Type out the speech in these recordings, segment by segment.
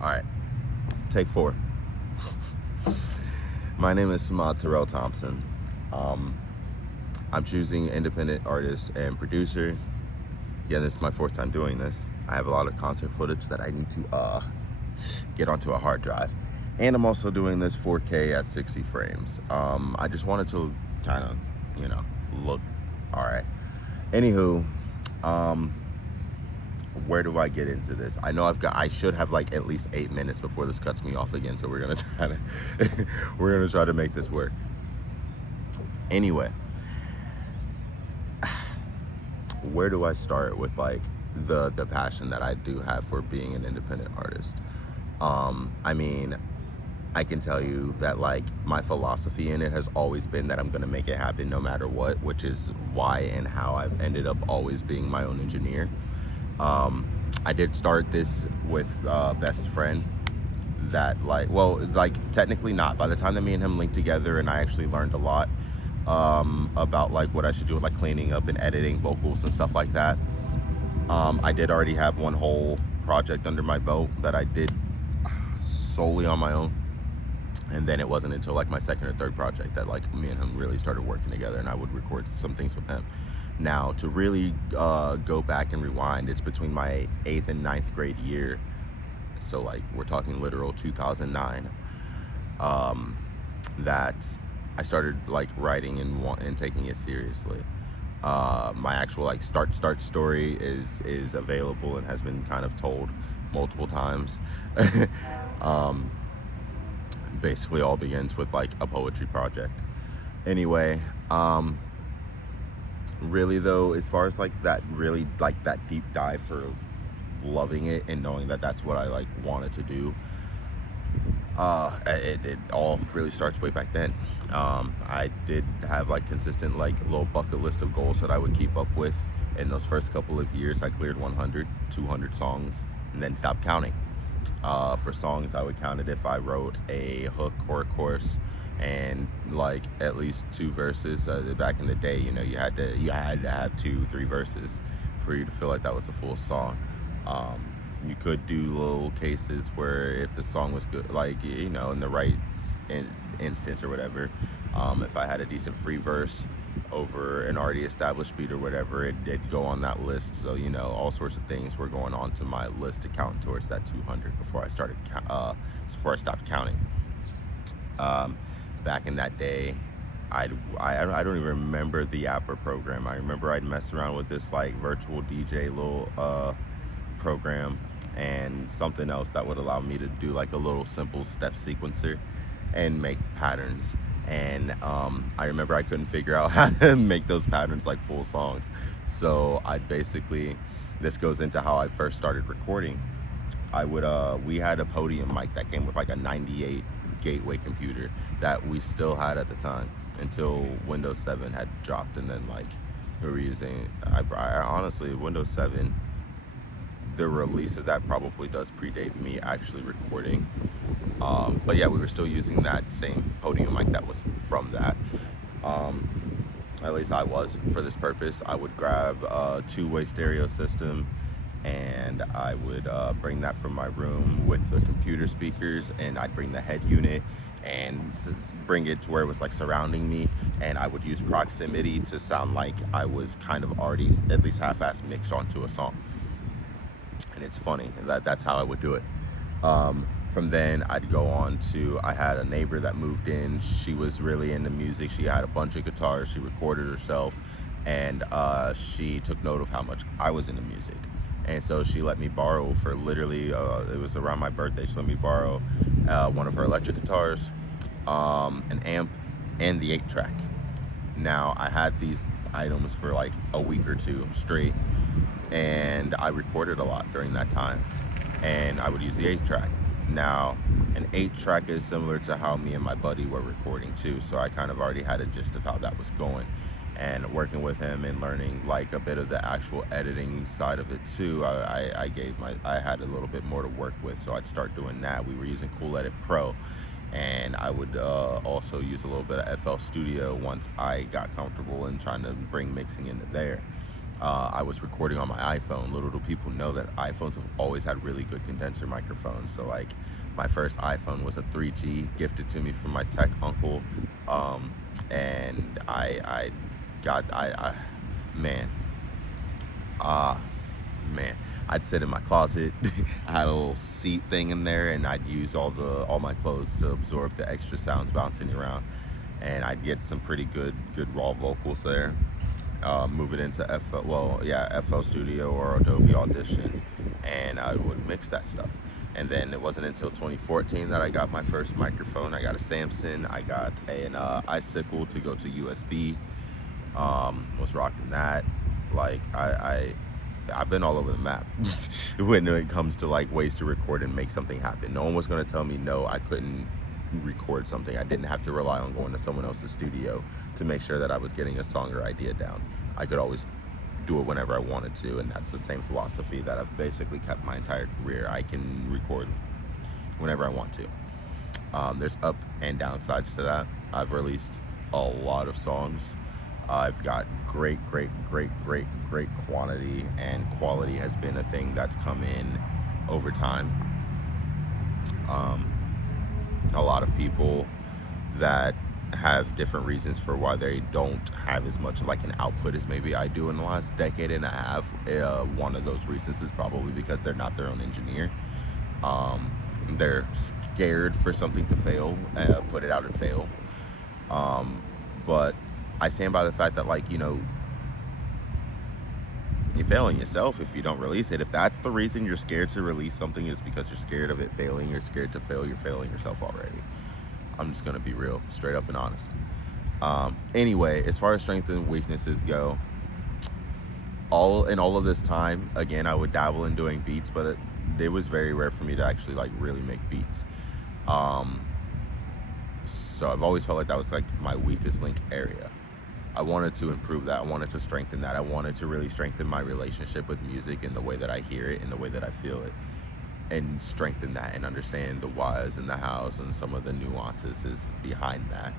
All right, take 4. My name is Samad Terrell Thompson. Um, I'm choosing independent artist and producer. Again, this is my 4th time doing this. I have a lot of concert footage that I need to get onto a hard drive. And I'm also doing this 4K at 60 frames. I just wanted to kind of, look all right. Anywho, um, where do I get into this? I know I should have like at least 8 minutes before this cuts me off again, so we're gonna try to we're gonna try to make this work. Anyway, where do I start with like the passion that I do have for being an independent artist? I mean, I can tell you that like my philosophy in it has always been that I'm gonna make it happen no matter what, which is why and how I've ended up always being my own engineer. I did start this with best friend that like technically not. By the time that me and him linked together and I actually learned a lot about like what I should do with like cleaning up and editing vocals and stuff like that. I did already have one whole project under my belt that I did solely on my own. And then it wasn't until like my 2nd or 3rd project that like me and him really started working together and I would record some things with him. Now, to really go back and rewind, it's between my 8th and 9th grade year. So like we're talking literal 2009, that I started like writing and taking it seriously. My actual like start story is available and has been kind of told multiple times. um, Basically all begins with like a poetry project. Anyway, really though, as far as like that really like that deep dive for loving it and knowing that that's what I like wanted to do, it all really starts way back then. I did have like consistent like little bucket list of goals that I would keep up with. In those first couple of years I cleared 100, 200 songs and then stopped counting. For songs I would count it if I wrote a hook or a chorus and like at least 2 verses. Back in the day, you had to have 2-3 verses for you to feel like that was a full song. You could do little cases where if the song was good, like in the right instance or whatever, if I had a decent free verse over an already established beat or whatever, it did go on that list. So all sorts of things were going on to my list to count towards that 200 before I stopped counting. Back in that day, I don't even remember the app or program. I remember I'd mess around with this like virtual DJ little program and something else that would allow me to do like a little simple step sequencer and make patterns. And I remember I couldn't figure out how to make those patterns like full songs. So this goes into how I first started recording. We had a podium mic that came with like a 98 gateway computer that we still had at the time until Windows 7 had dropped, and then like we were using, I honestly, Windows 7, the release of that probably does predate me actually recording. But yeah, we were still using that same podium mic that was from that. At least I was, for this purpose. I would grab a 2-way stereo system and I would bring that from my room with the computer speakers, and I'd bring the head unit and bring it to where it was like surrounding me, and I would use proximity to sound like I was kind of already at least half-assed mixed onto a song. And it's funny that's how I would do it. From then I'd go on to, I had a neighbor that moved in. She was really into music. She had a bunch of guitars. She recorded herself, and she took note of how much I was into music. And so she let me borrow for literally, it was around my birthday, she let me borrow one of her electric guitars, an amp, and the 8-track. Now, I had these items for like a week or 2 straight, and I recorded a lot during that time. And I would use the 8-track. Now, an 8-track is similar to how me and my buddy were recording too, so I kind of already had a gist of how that was going. And working with him and learning like a bit of the actual editing side of it too, I had a little bit more to work with, so I'd start doing that. We were using Cool Edit Pro, and I would also use a little bit of FL Studio once I got comfortable in trying to bring mixing into there. I was recording on my iPhone. Little do people know that iPhones have always had really good condenser microphones. So like my first iPhone was a 3G gifted to me from my tech uncle, and I got I man ah man, I'd sit in my closet. I had a little seat thing in there, and I'd use all my clothes to absorb the extra sounds bouncing around, and I'd get some pretty good raw vocals there. Move it into FL Studio or Adobe Audition, and I would mix that stuff. And then it wasn't until 2014 that I got my first microphone. I got a Samson. I got an Icicle to go to USB. Was rocking that. Like I've been all over the map when it comes to like ways to record and make something happen. No one was gonna tell me no, I couldn't record something. I didn't have to rely on going to someone else's studio to make sure that I was getting a song or idea down. I could always do it whenever I wanted to, and that's the same philosophy that I've basically kept my entire career. I can record whenever I want to. There's up and downsides to that. I've released a lot of songs. I've got great quantity, and quality has been a thing that's come in over time. A lot of people that have different reasons for why they don't have as much like an output as maybe I do in the last decade and a half. One of those reasons is probably because they're not their own engineer. They're scared for something to fail, put it out and fail. But I stand by the fact that, like, you know, you're failing yourself if you don't release it. If that's the reason you're scared to release something, is because you're scared of it failing, you're scared to fail, you're failing yourself already. I'm just gonna be real, straight up and honest. Anyway, as far as strengths and weaknesses go, all of this time, again, I would dabble in doing beats, but it was very rare for me to actually like really make beats. So I've always felt like that was like my weakest link area. I wanted to improve that. I wanted to strengthen that. I wanted to really strengthen my relationship with music and the way that I hear it and the way that I feel it, and strengthen that and understand the whys and the hows and some of the nuances behind that.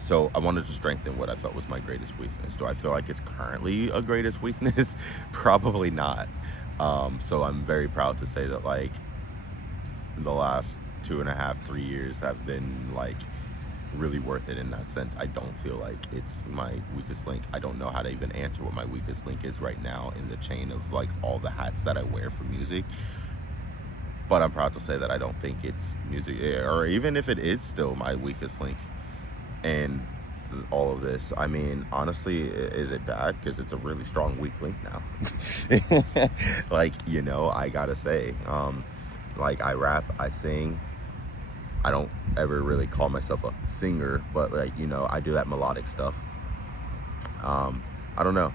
So I wanted to strengthen what I felt was my greatest weakness. Do I feel like it's currently a greatest weakness? Probably not. So I'm very proud to say that, like, the last 2.5, 3 years have been like really worth it in that sense. I don't feel like it's my weakest link. I don't know how to even answer what my weakest link is right now in the chain of like all the hats that I wear for music. But I'm proud to say that I don't think it's music, or even if it is still my weakest link and all of this. I mean, honestly, is it bad? Because it's a really strong weak link now. Like, you know, I gotta say, like, I rap, I sing. I don't ever really call myself a singer, but, like, you know, I do that melodic stuff. I don't know.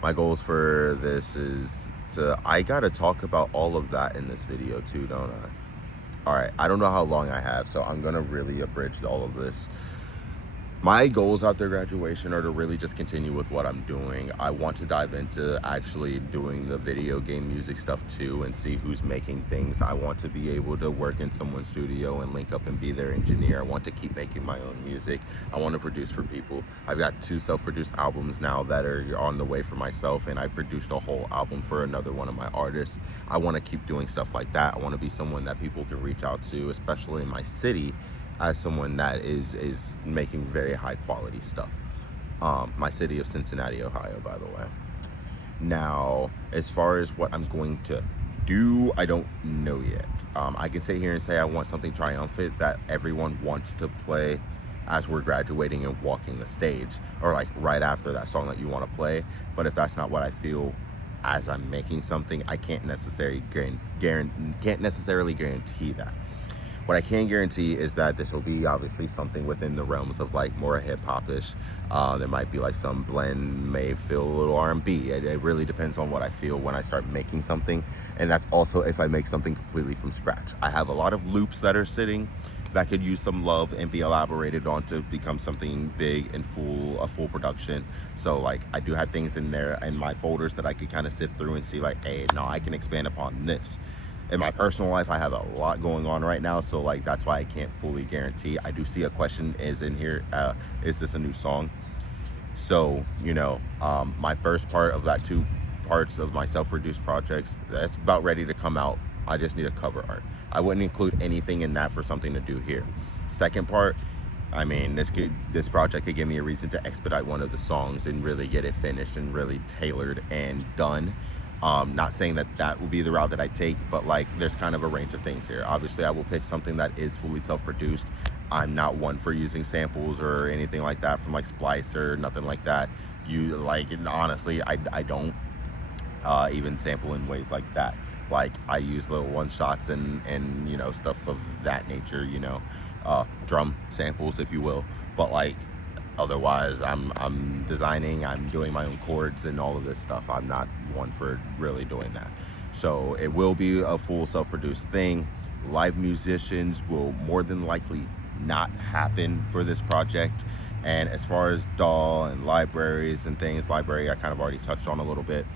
My goals for this is I gotta talk about all of that in this video too, don't I? Alright, I don't know how long I have, so I'm gonna really abridge all of this. My goals after graduation are to really just continue with what I'm doing. I want to dive into actually doing the video game music stuff too and see who's making things. I want to be able to work in someone's studio and link up and be their engineer. I want to keep making my own music. I want to produce for people. I've got 2 self-produced albums now that are on the way for myself, and I produced a whole album for another one of my artists. I want to keep doing stuff like that. I want to be someone that people can reach out to, especially in my city, as someone that is making very high quality stuff. My city of Cincinnati, Ohio, by the way. Now, as far as what I'm going to do, I don't know yet. I can sit here and say I want something triumphant that everyone wants to play as we're graduating and walking the stage, or like right after that song that you want to play. But if that's not what I feel as I'm making something, I can't necessarily guarantee that. What I can guarantee is that this will be obviously something within the realms of like more hip-hop-ish. There might be like some blend, may feel a little R&B. It really depends on what I feel when I start making something. And that's also if I make something completely from scratch. I have a lot of loops that are sitting that could use some love and be elaborated on to become something big and a full production. So like I do have things in there in my folders that I could kind of sift through and see like, hey, no, I can expand upon this. In my personal life, I have a lot going on right now, so like that's why I can't fully guarantee. I do see a question is in here, is this a new song? So, my first part of that 2 parts of my self-produced projects, that's about ready to come out. I just need a cover art. I wouldn't include anything in that for something to do here. Second part, I mean, this project could give me a reason to expedite one of the songs and really get it finished and really tailored and done. Not saying that that will be the route that I take, but like there's kind of a range of things here. Obviously, I will pick something that is fully self-produced. I'm not one for using samples or anything like that from like Splice or nothing like that. Honestly, I don't even sample in ways like that. Like I use little one shots and stuff of that nature, drum samples, if you will. But like otherwise, I'm designing, I'm doing my own chords and all of this stuff. I'm not one for really doing that. So it will be a full self-produced thing. Live musicians will more than likely not happen for this project. And as far as DAW and libraries and things, library I kind of already touched on a little bit.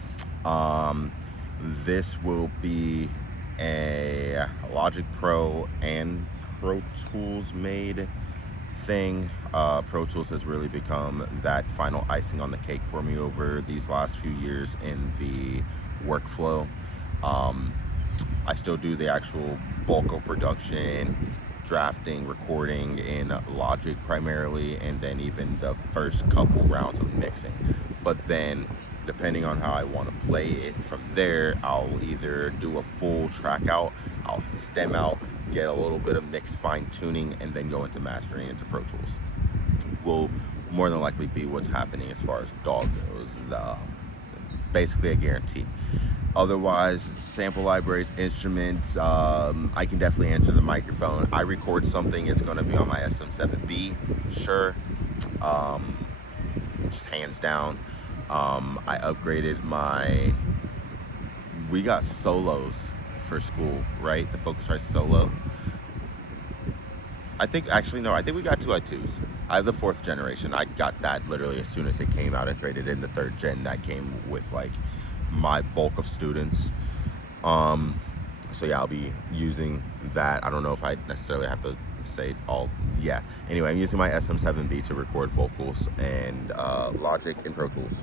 This will be a Logic Pro and Pro Tools made thing. Pro Tools has really become that final icing on the cake for me over these last few years in the workflow. I still do the actual bulk of production, drafting, recording in Logic primarily, and then even the first couple rounds of mixing. But then, depending on how I want to play it from there, I'll either do a full track out, I'll stem out, get a little bit of mix fine tuning, and then go into mastering into Pro Tools. Will more than likely be what's happening as far as DAW goes. Basically a guarantee. Otherwise, sample libraries, instruments, I can definitely answer the microphone. I record something, it's going to be on my SM7B, sure. Just hands down. I upgraded we got solos for school, right? The Focusrite Solo. I think we got 2i2s. I have the 4th generation. I got that literally as soon as it came out and traded in the 3rd gen that came with like my bulk of students. So yeah, I'll be using that. I don't know if I necessarily have to say all, yeah. Anyway, I'm using my SM7B to record vocals and Logic and Pro Tools.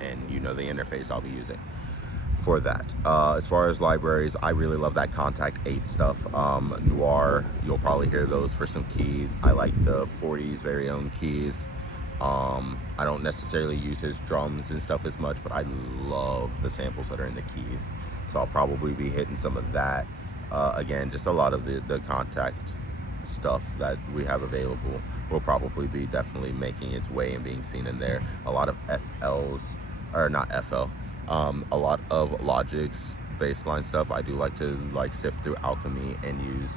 And the interface I'll be using for that. As far as libraries, I really love that Contact 8 stuff. Noir, you'll probably hear those for some keys. I like the 40's very own keys. I don't necessarily use his drums and stuff as much, but I love the samples that are in the keys. So I'll probably be hitting some of that. Again, just a lot of the Contact stuff that we have available will probably be definitely making its way and being seen in there. A lot of FLs, or not FL, a lot of Logic's bassline stuff. I do like to sift through Alchemy and use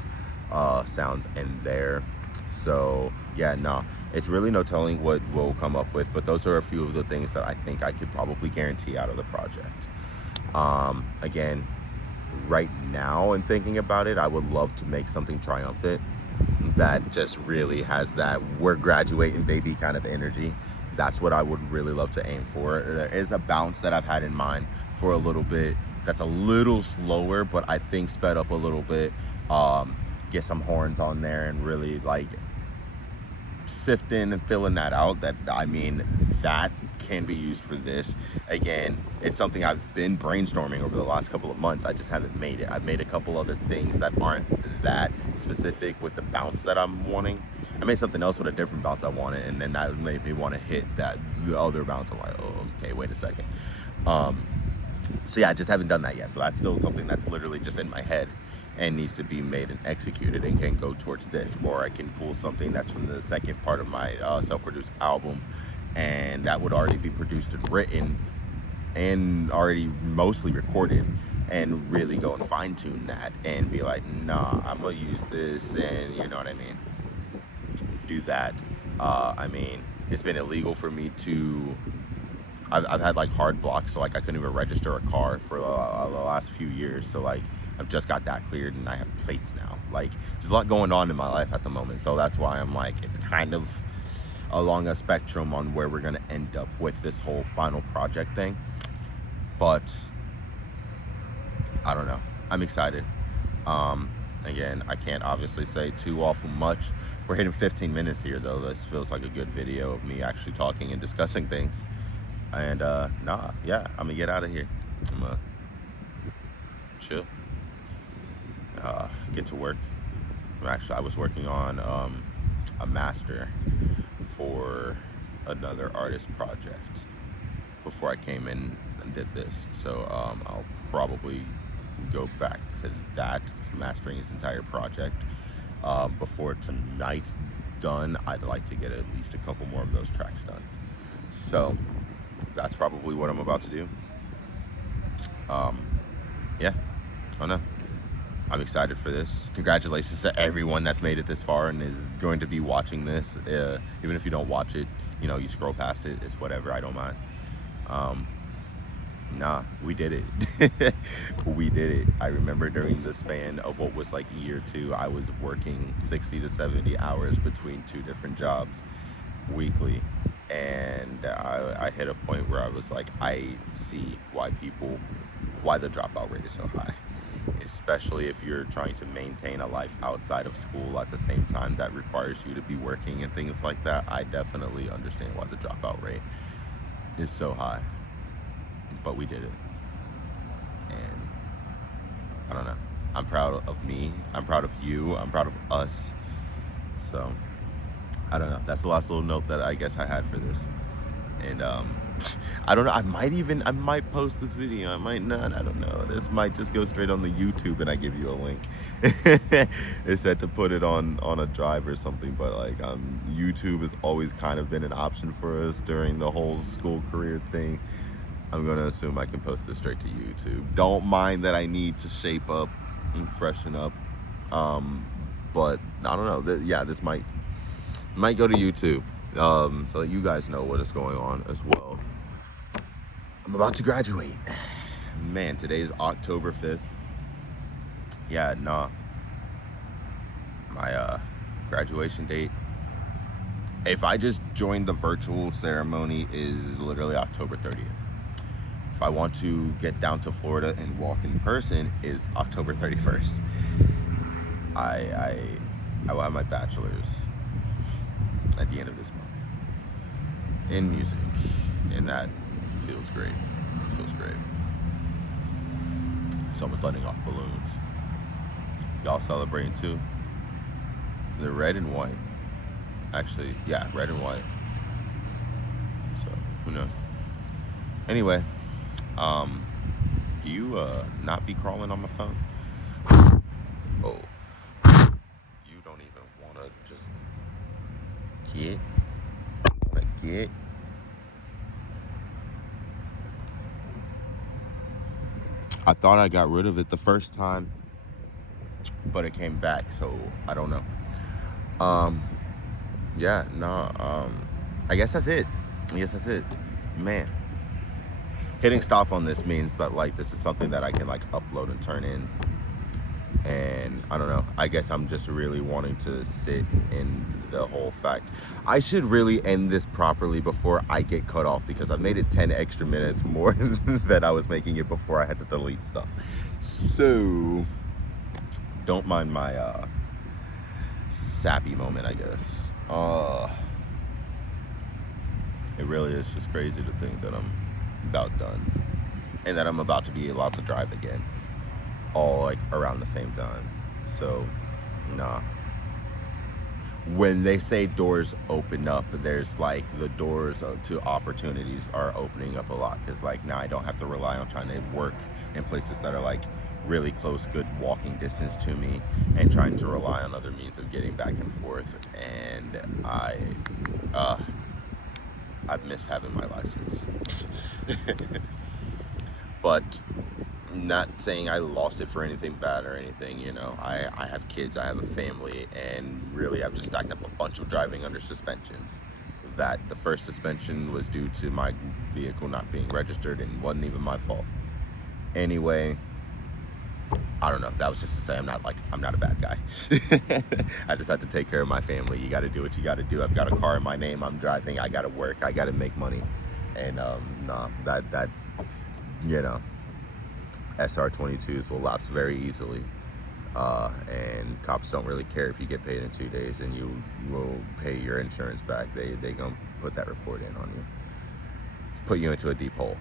sounds in there. So yeah, no, it's really no telling what we'll come up with, but those are a few of the things that I think I could probably guarantee out of the project. Again, right now and thinking about it, I would love to make something triumphant that just really has that we're graduating baby kind of energy. That's what I would really love to aim for. There is a bounce that I've had in mind for a little bit that's a little slower, but I think sped up a little bit. Get some horns on there and really like sifting and filling that out. That can be used for this. Again, it's something I've been brainstorming over the last couple of months. I just haven't made it. I've made a couple other things that aren't that specific with the bounce that I'm wanting. I made something else with a different bounce I wanted, and then that made me want to hit the other bounce. I'm like, oh, okay, wait a second. So yeah, I just haven't done that yet. So that's still something that's literally just in my head and needs to be made and executed and can go towards this. Or I can pull something that's from the second part of my self-produced album, and that would already be produced and written and already mostly recorded, and really go and fine-tune that and be like, nah, I'm gonna use this, and you know what I mean, do that. It's been illegal for me to I've had like hard blocks, so like I couldn't even register a car for the last few years. So like I've just got that cleared and I have plates now. Like there's a lot going on in my life at the moment, so that's why I'm like, it's kind of along a spectrum on where we're gonna end up with this whole final project thing. But I don't know, I'm excited. Again, I can't obviously say too awful much. We're hitting 15 minutes here, though. This feels like a good video of me actually talking and discussing things. And yeah, I'm gonna get out of here. I'm gonna chill, get to work. I was working on a master for another artist project before I came in and did this. So I'll probably go back to that, to mastering his entire project. Before tonight's done, I'd like to get at least a couple more of those tracks done. So that's probably what I'm about to do. Yeah, I don't know. I'm excited for this. Congratulations to everyone that's made it this far and is going to be watching this. Even if you don't watch it, you scroll past it. It's whatever. I don't mind. We did it. We did it. I remember during the span of what was like a year or two, I was working 60 to 70 hours between 2 different jobs weekly. And I hit a point where I was like, I see why the dropout rate is so high. Especially if you're trying to maintain a life outside of school at the same time that requires you to be working and things like that. I definitely understand why the dropout rate is so high. But we did it. And I don't know. I'm proud of me. I'm proud of you. I'm proud of us. So I don't know. That's the last little note that I guess I had for this. And I don't know. I might post this video. I might not. I don't know. This might just go straight on the YouTube and I give you a link. It said to put it on a drive or something. But like YouTube has always kind of been an option for us during the whole school career thing. I'm gonna assume I can post this straight to YouTube. Don't mind that I need to shape up and freshen up. But I don't know. This might go to YouTube. So that you guys know what is going on as well. I'm about to graduate. Man, today is October 5th. Yeah, my graduation date, if I just joined the virtual ceremony, is literally October 30th. If I want to get down to Florida and walk in person, is October 31st. I will have my bachelor's at the end of this month in music, and that feels great. It feels great. Someone's letting off balloons. Y'all celebrating too? They're red and white. Actually, yeah, red and white. So who knows? Anyway, do you not be crawling on my phone? Oh, you don't even wanna just get. I thought I got rid of it the first time, but it came back, so I don't know. I guess that's it. Man, hitting stop on this means that like this is something that I can like upload and turn in. And I don't know, I guess I'm just really wanting to sit in the whole fact. I should really end this properly before I get cut off, because I've made it 10 extra minutes more than I was making it before I had to delete stuff. So don't mind my sappy moment, I guess. It really is just crazy to think that I'm about done and that I'm about to be allowed to drive again, all like around the same time. So when they say doors open up, there's like the doors to opportunities are opening up a lot, because like now I don't have to rely on trying to work in places that are like really close, good walking distance to me, and trying to rely on other means of getting back and forth. And I've missed having my license. But not saying I lost it for anything bad or anything, I have kids, I have a family, and really I've just stacked up a bunch of driving under suspensions. That the first suspension was due to my vehicle not being registered and wasn't even my fault. Anyway, I don't know, that was just to say I'm not a bad guy. I just had to take care of my family. You got to do what you got to do. I've got a car in my name, I'm driving, I got to work, I got to make money. And SR22s will lapse very easily. And cops don't really care if you get paid in 2 days, and you will pay your insurance back. They gonna put that report in on you, put you into a deep hole.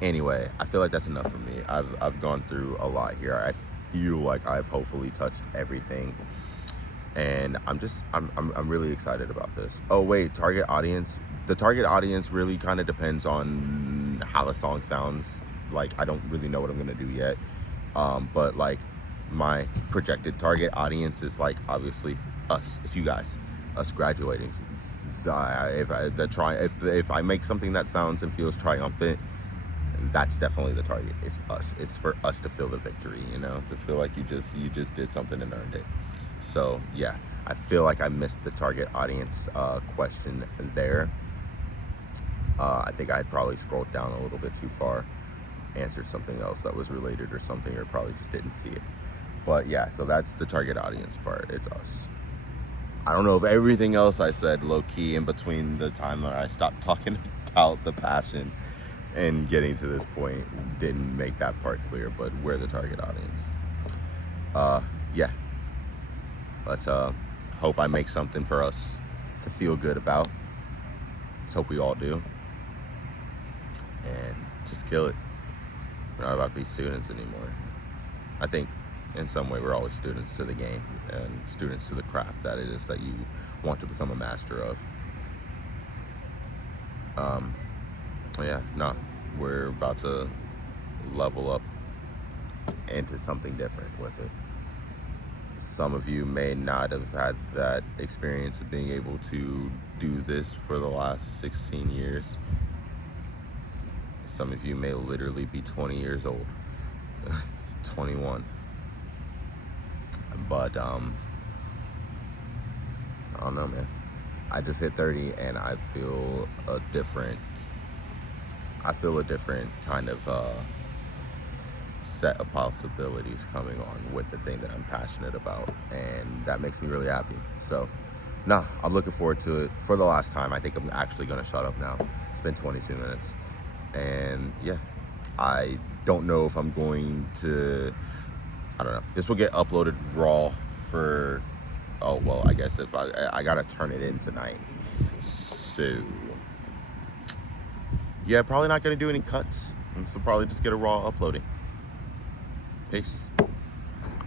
Anyway, I feel like that's enough for me. I've gone through a lot here. I feel like I've hopefully touched everything, and I'm really excited about this. Oh wait, target audience. The target audience really kind of depends on how the song sounds. Like, I don't really know what I'm gonna do yet, but like, my projected target audience is like obviously us. It's you guys, us graduating. If I make something that sounds and feels triumphant, that's definitely the target. It's us. It's for us to feel the victory, you know, to feel like you just did something and earned it. So yeah, I feel like I missed the target audience question there. I think I had probably scrolled down a little bit too far, answered something else that was related or something, or probably just didn't see it. But yeah, so that's the target audience part. It's us. I don't know if everything else I said low key in between the time that I stopped talking about the passion and getting to this point didn't make that part clear, but we're the target audience. Yeah, let's hope I make something for us to feel good about. Let's hope we all do, and just kill it. We're not about to be students anymore. I think in some way we're always students to the game and students to the craft that it is that you want to become a master of. Yeah, no, we're about to level up into something different with it. Some of you may not have had that experience of being able to do this for the last 16 years. Some of you may literally be 20 years old, 21. But I don't know, man. I just hit 30 and I feel a different kind of set of possibilities coming on with the thing that I'm passionate about, and that makes me really happy. So no, I'm looking forward to it for the last time. I think I'm actually gonna shut up now. It's been 22 minutes, and yeah, I don't know if I'm going to, I don't know. This will get uploaded raw for, oh, well, I guess if I gotta turn it in tonight. So, yeah, probably not gonna do any cuts. So probably just get a raw uploading. Peace.